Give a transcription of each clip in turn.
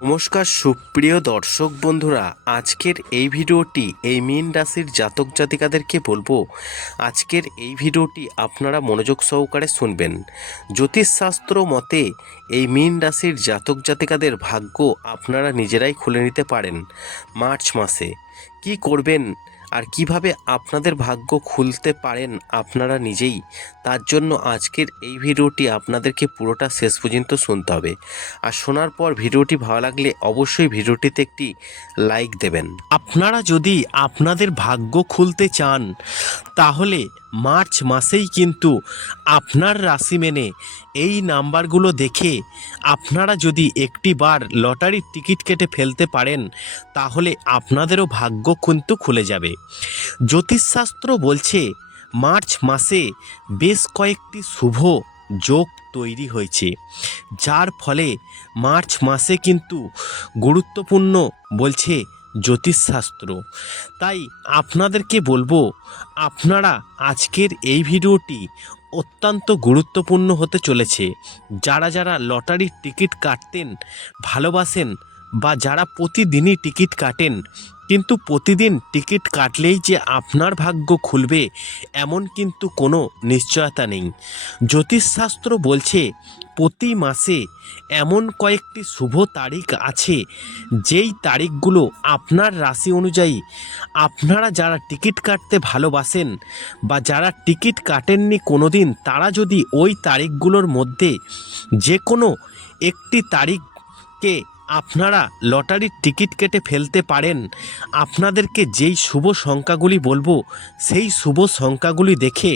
নমস্কার, সুপ্রিয় দর্শক বন্ধুরা, আজকের এই ভিডিওটি এই মিন রাশির জাতক জাতিকাদেরকে বলব, আজকের এই ভিডিওটি আপনারা মনোযোগ সহকারে শুনবেন। জ্যোতিষশাস্ত্র মতে এই মিন রাশির জাতক জাতিকাদের ভাগ্য আপনারা নিজেরাই খুলে নিতে পারেন মার্চ মাসে। কি করবেন? আর কীভাবে আপনাদের ভাগ্য খুলতে পারেন আপনারা নিজেই, তার জন্য আজকের এই ভিডিওটি আপনাদেরকে পুরোটা শেষ পর্যন্ত শুনতে হবে। আর শোনার পর ভিডিওটি ভালো লাগলে অবশ্যই ভিডিওটিতে একটি লাইক দেবেন। আপনারা যদি আপনাদের ভাগ্য খুলতে চান, তাহলে মার্চ মাসেই কিন্তু আপনার রাশি মেনে এই নাম্বারগুলো দেখে আপনারা যদি একটি বার লটারির টিকিট কেটে ফেলতে পারেন, তাহলে আপনাদেরও ভাগ্য কিন্তু খুলে যাবে। জ্যোতিষশাস্ত্র বলছে, মার্চ মাসে বেশ কয়েকটি শুভ যোগ তৈরি হয়েছে, যার ফলে মার্চ মাসে কিন্তু গুরুত্বপূর্ণ বলছে জ্যোতিষশাস্ত্র। তাই আপনাদেরকে বলব, আপনারা আজকের এই ভিডিওটি অত্যন্ত গুরুত্বপূর্ণ হতে চলেছে। যারা যারা লটারির টিকিট কাটতেন, ভালোবাসেন বা যারা প্রতিদিনই টিকিট কাটেন, কিন্তু প্রতিদিন টিকিট কাটলেই যে আপনার ভাগ্য খুলবে, এমন কিন্তু কোনো নিশ্চয়তা নেই। জ্যোতিষশাস্ত্র বলছে প্রতি মাসে এমন কয়েকটি শুভ তারিখ আছে, যেই তারিখগুলো আপনার রাশি অনুযায়ী আপনারা যারা টিকিট কাটতে ভালোবাসেন বা যারা টিকিট কাটেননি কোনো দিন তারা যদি ওই তারিখগুলোর মধ্যে যে কোনো একটি তারিখকে আপনারা লটারির টিকিট কেটে ফেলতে পারেন। আপনাদেরকে যেই শুভ সংখ্যাগুলি বলব, সেই শুভ সংখ্যাগুলি দেখে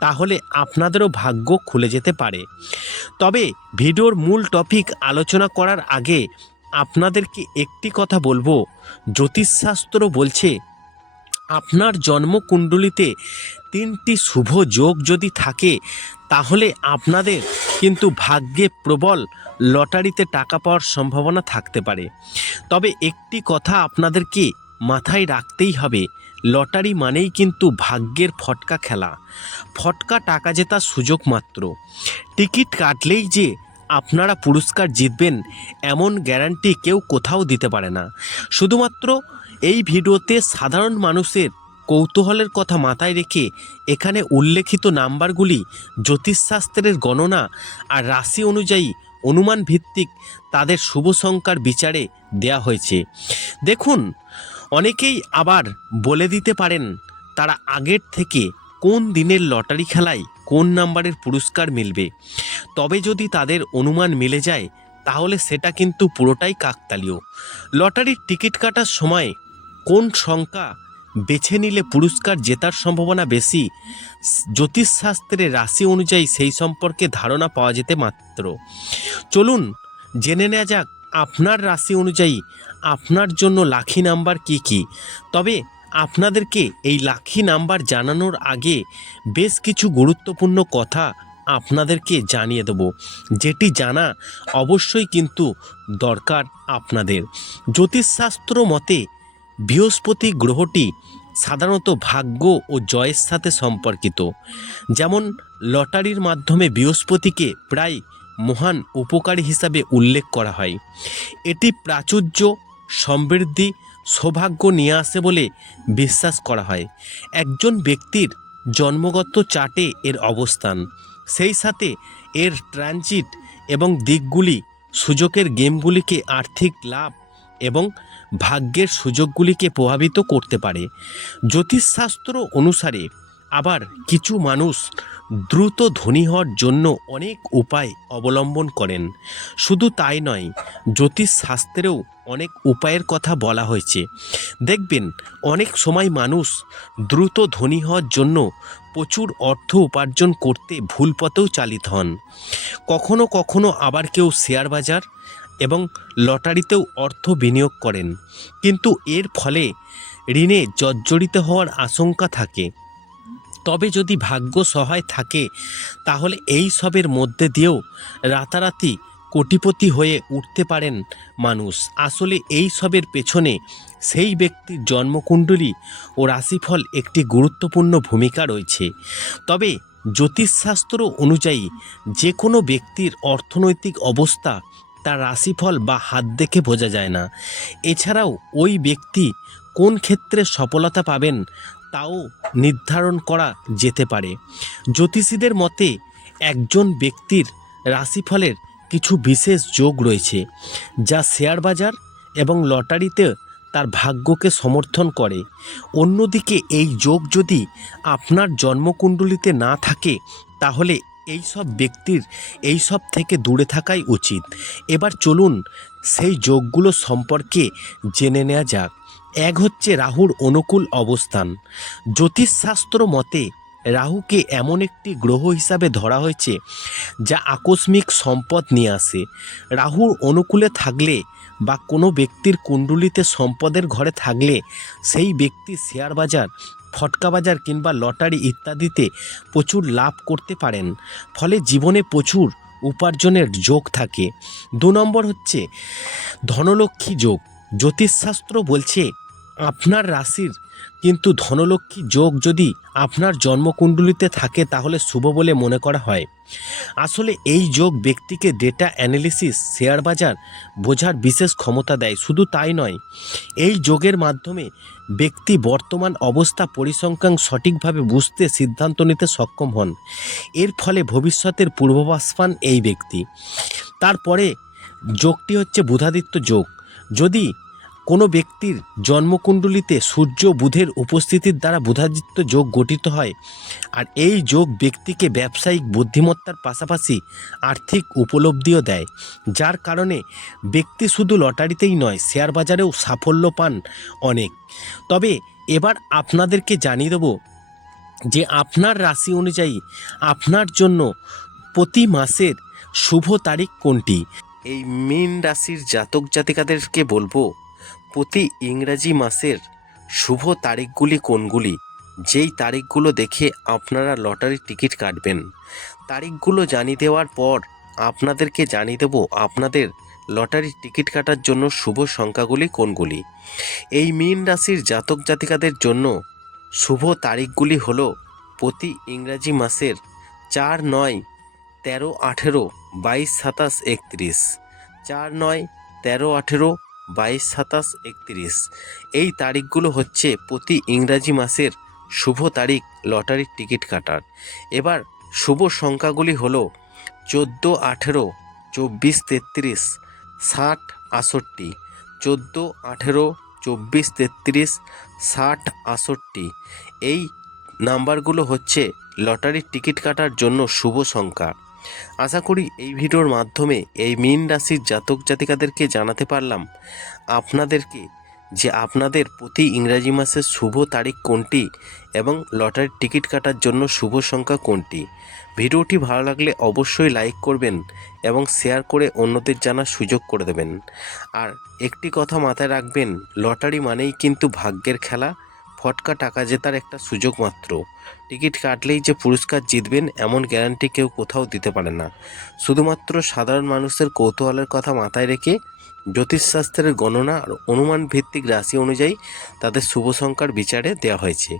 তাহলে আপনাদেরও ভাগ্য খুলে যেতে পারে। তবে ভিডিওর মূল টপিক আলোচনা করার আগে আপনাদেরকে একটি কথা বলব। জ্যোতিষশাস্ত্র বলছে, আপনার জন্মকুণ্ডলিতে তিনটি শুভ যোগ যদি থাকে, তাহলে আপনাদের কিন্তু ভাগ্যে প্রবল লটারিতে টাকা পাওয়ার সম্ভাবনা থাকতে পারে। তবে একটি কথা আপনাদেরকে মাথায় রাখতেই হবে, লটারি মানেই কিন্তু ভাগ্যের ফটকা খেলা। ফটকা টাকা জেতার সুযোগ মাত্র। টিকিট কাটলেই যে আপনারা পুরস্কার জিতবেন, এমন গ্যারান্টি কেউ কোথাও দিতে পারে না। শুধুমাত্র এই ভিডিওতে সাধারণ মানুষের কৌতূহলের কথা মাথায় রেখে এখানে উল্লেখিত নাম্বারগুলি জ্যোতিষশাস্ত্রের গণনা আর রাশি অনুযায়ী অনুমান ভিত্তিক তাদের শুভ সংখ্যার বিচারে দেয়া হয়েছে। দেখুন, অনেকেই আবার বলে দিতে পারেন তারা আগের থেকে কোন দিনের লটারি খেলায় কোন নাম্বারের পুরস্কার মিলবে। তবে যদি তাদের অনুমান মিলে যায়, তাহলে সেটা কিন্তু পুরোটাই কাকতালীয়। লটারির টিকিট কাটার সময় কোন সংখ্যা বেছে নিলে পুরস্কার জেতার সম্ভাবনা বেশি। জ্যোতিষশাস্ত্রের রাশি অনুযায়ী সেই সম্পর্কে ধারণা পাওয়া যেতে মাত্র। চলুন জেনে নেওয়া যাক, আপনার রাশি অনুযায়ী আপনার জন্য লাখি নাম্বার কি কি? তবে আপনাদেরকে এই লাখি নাম্বার জানানোর আগে বেশ কিছু গুরুত্বপূর্ণ কথা আপনাদেরকে জানিয়ে দেব। যেটি জানা অবশ্যই কিন্তু দরকার আপনাদের। জ্যোতিষশাস্ত্র মতে বৃহস্পতি গ্রহটি সাধারণত ভাগ্য ও জয়ের সাথে সম্পর্কিত। যেমন, লটারির মাধ্যমে বৃহস্পতিকে প্রায় মহান উপকারী হিসাবে উল্লেখ করা হয়। এটি প্রাচুর্য, সমৃদ্ধি, সৌভাগ্য নিয়ে আসে বলে বিশ্বাস করা হয়। একজন ব্যক্তির জন্মগত চার্টে এর অবস্থান। সেই সাথে এর ট্রানজিট এবং দিকগুলি, সুযোগের গেমগুলিকে আর্থিক লাভ এবং ভাগ্যের সুযোগগুলিকে প্রভাবিত করতে পারে। জ্যোতিষশাস্ত্র অনুসারে আবার কিছু মানুষ দ্রুত ধনী হওয়ার জন্য অনেক উপায় অবলম্বন করেন। শুধু তাই নয়, জ্যোতিষশাস্ত্রেও অনেক উপায়ের কথা বলা হয়েছে। দেখবেন, অনেক সময় মানুষ দ্রুত ধনী হওয়ার জন্য প্রচুর অর্থ উপার্জন করতে ভুল পথেও চালিত হন। কখনো কখনো আবার কেউ শেয়ার বাজার এবং লটারিতেও অর্থ বিনিয়োগ করেন। কিন্তু এর ফলে ঋণে জর্জরিত হওয়ার আশঙ্কা থাকে। তবে যদি ভাগ্য সহায় থাকে, তাহলে এই সবের মধ্যে দিয়েও রাতারাতি কোটিপতি হয়ে উঠতে পারেন মানুষ। আসলে এই সবের পেছনে সেই ব্যক্তির জন্মকুণ্ডলী ও রাশিফল একটি গুরুত্বপূর্ণ ভূমিকা রয়েছে। তবে জ্যোতিষশাস্ত্র অনুযায়ী যে কোনো ব্যক্তির অর্থনৈতিক অবস্থা তার রাশিফল বা হাত দেখে বোঝা যায় না। এছাড়াও ওই ব্যক্তি কোন ক্ষেত্রে সফলতা পাবেন তাও নির্ধারণ করা যেতে পারে। জ্যোতিষীদের মতে একজন ব্যক্তির রাশিফলের কিছু বিশেষ যোগ রয়েছে, যা শেয়ার বাজার এবং লটারিতে তার ভাগ্যকে সমর্থন করে। অন্যদিকে এই যোগ যদি আপনার জন্মকুণ্ডলিতে না থাকে, তাহলে এই সব ব্যক্তির এই সব থেকে দূরে থাকাই উচিত। এবার চলুন সেই যোগগুলো সম্পর্কে জেনে নেওয়া যাক। এক হচ্ছে রাহুর অনুকূল অবস্থান। জ্যোতিষশাস্ত্র মতে রাহুকে এমন একটি গ্রহ হিসাবে ধরা হয়েছে যা আকস্মিক সম্পদ নিয়ে আসে। রাহুর অনুকূলে থাকলে বা কোনো ব্যক্তির কুণ্ডুলিতে সম্পদের ঘরে থাকলে সেই ব্যক্তি শেয়ার বাজার ফটকা বাজার কিংবা লটারি ইত্যাদিতে প্রচুর লাভ করতে পারেন। ফলে জীবনে প্রচুর উপার্জনের যোগ থাকে। দু নম্বর হচ্ছে ধনলক্ষ্মী যোগ। জ্যোতিষশাস্ত্র বলছে, আপনার রাশির কিন্তু ধনলক্ষ্মী যোগ যদি আপনার জন্মকুণ্ডলিতে থাকে, তাহলে শুভ বলে মনে করা হয়। আসলে এই যোগ ব্যক্তিকে ডেটা অ্যানালিসিস শেয়ার বাজার বোঝার বিশেষ ক্ষমতা দেয়। শুধু তাই নয়, এই যোগের মাধ্যমে ব্যক্তি বর্তমান অবস্থা পরিসংখ্যান সঠিকভাবে বুঝতে সিদ্ধান্ত নিতে সক্ষম হন। এর ফলে ভবিষ্যতের পূর্বাভাস পান এই ব্যক্তি। তারপরে যোগটি হচ্ছে বুধাদিত্য যোগ। যদি কোনো ব্যক্তির জন্মকুণ্ডলিতে সূর্য বুধের উপস্থিতির দ্বারা বুধাদিত্য যোগ গঠিত হয় আর এই যোগ ব্যক্তিকে ব্যবসায়িক বুদ্ধিমত্তার পাশাপাশি আর্থিক উপলব্ধিও দেয়, যার কারণে ব্যক্তি শুধু লটারিতেই নয়, শেয়ার বাজারেও সাফল্য পান অনেক। তবে এবার আপনাদেরকে জানিয়ে দেব যে আপনার রাশি অনুযায়ী আপনার জন্য প্রতি মাসের শুভ তারিখ কোনটি? এই মীন রাশির জাতক জাতিকাদেরকে বলব প্রতি ইংরাজি মাসের শুভ তারিখগুলি কোনগুলি? যেই তারিখগুলো দেখে আপনারা লটারির টিকিট কাটবেন। তারিখগুলো জানিয়ে দেওয়ার পর আপনাদেরকে জানিয়ে দেবো আপনাদের লটারির টিকিট কাটার জন্য শুভ সংখ্যাগুলি কোনগুলি? এই মীন রাশির জাতক জাতিকাদের জন্য শুভ তারিখগুলি হল প্রতি ইংরাজি মাসের চার নয় তেরো আঠেরো বাইশ সাতাশ একত্রিশ। চার নয় তেরো আঠেরো বাইশ সাতাশ একত্রিশ। এই তারিখগুলো হচ্ছে প্রতি ইংরাজি মাসের শুভ তারিখ, লটারির টিকিট কাটার। এবার শুভ সংখ্যাগুলি হলো চোদ্দ আঠেরো চব্বিশ তেত্রিশ, ষাট আষট্টি চোদ্দ আঠেরো চব্বিশ তেত্রিশ, ষাট আষট্টি এই নাম্বারগুলো হচ্ছে লটারির টিকিট কাটার জন্য শুভ সংখ্যা। আশা করি এই ভিডিওর মাধ্যমে এই মীন রাশির জাতক জাতিকাদেরকে জানাতে পারলাম আপনাদেরকে যে আপনাদের প্রতি ইংরাজি মাসের শুভ তারিখ কোনটি এবং লটারির টিকিট কাটার জন্য শুভ সংখ্যা কোনটি। ভিডিওটি ভালো লাগলে অবশ্যই লাইক করবেন এবং শেয়ার করে অন্যদের জানার সুযোগ করে দেবেন। আর একটি কথা মাথায় রাখবেন, লটারি মানেই কিন্তু ভাগ্যের খেলা। ফটকা টাকা জেতার একটা সুযোগ মাত্র। টিকিট কাটলেই যে পুরস্কার জিতবেন এমন গ্যারান্টি কেউ কোথাও দিতে পারে না। শুধুমাত্র সাধারণ মানুষের কৌতূহলের কথা মাথায় রেখে জ্যোতিষশাস্ত্রের গণনা আর অনুমান ভিত্তিক রাশি অনুযায়ী তাদের শুভ সংখ্যার বিচারে দেওয়া হয়েছে।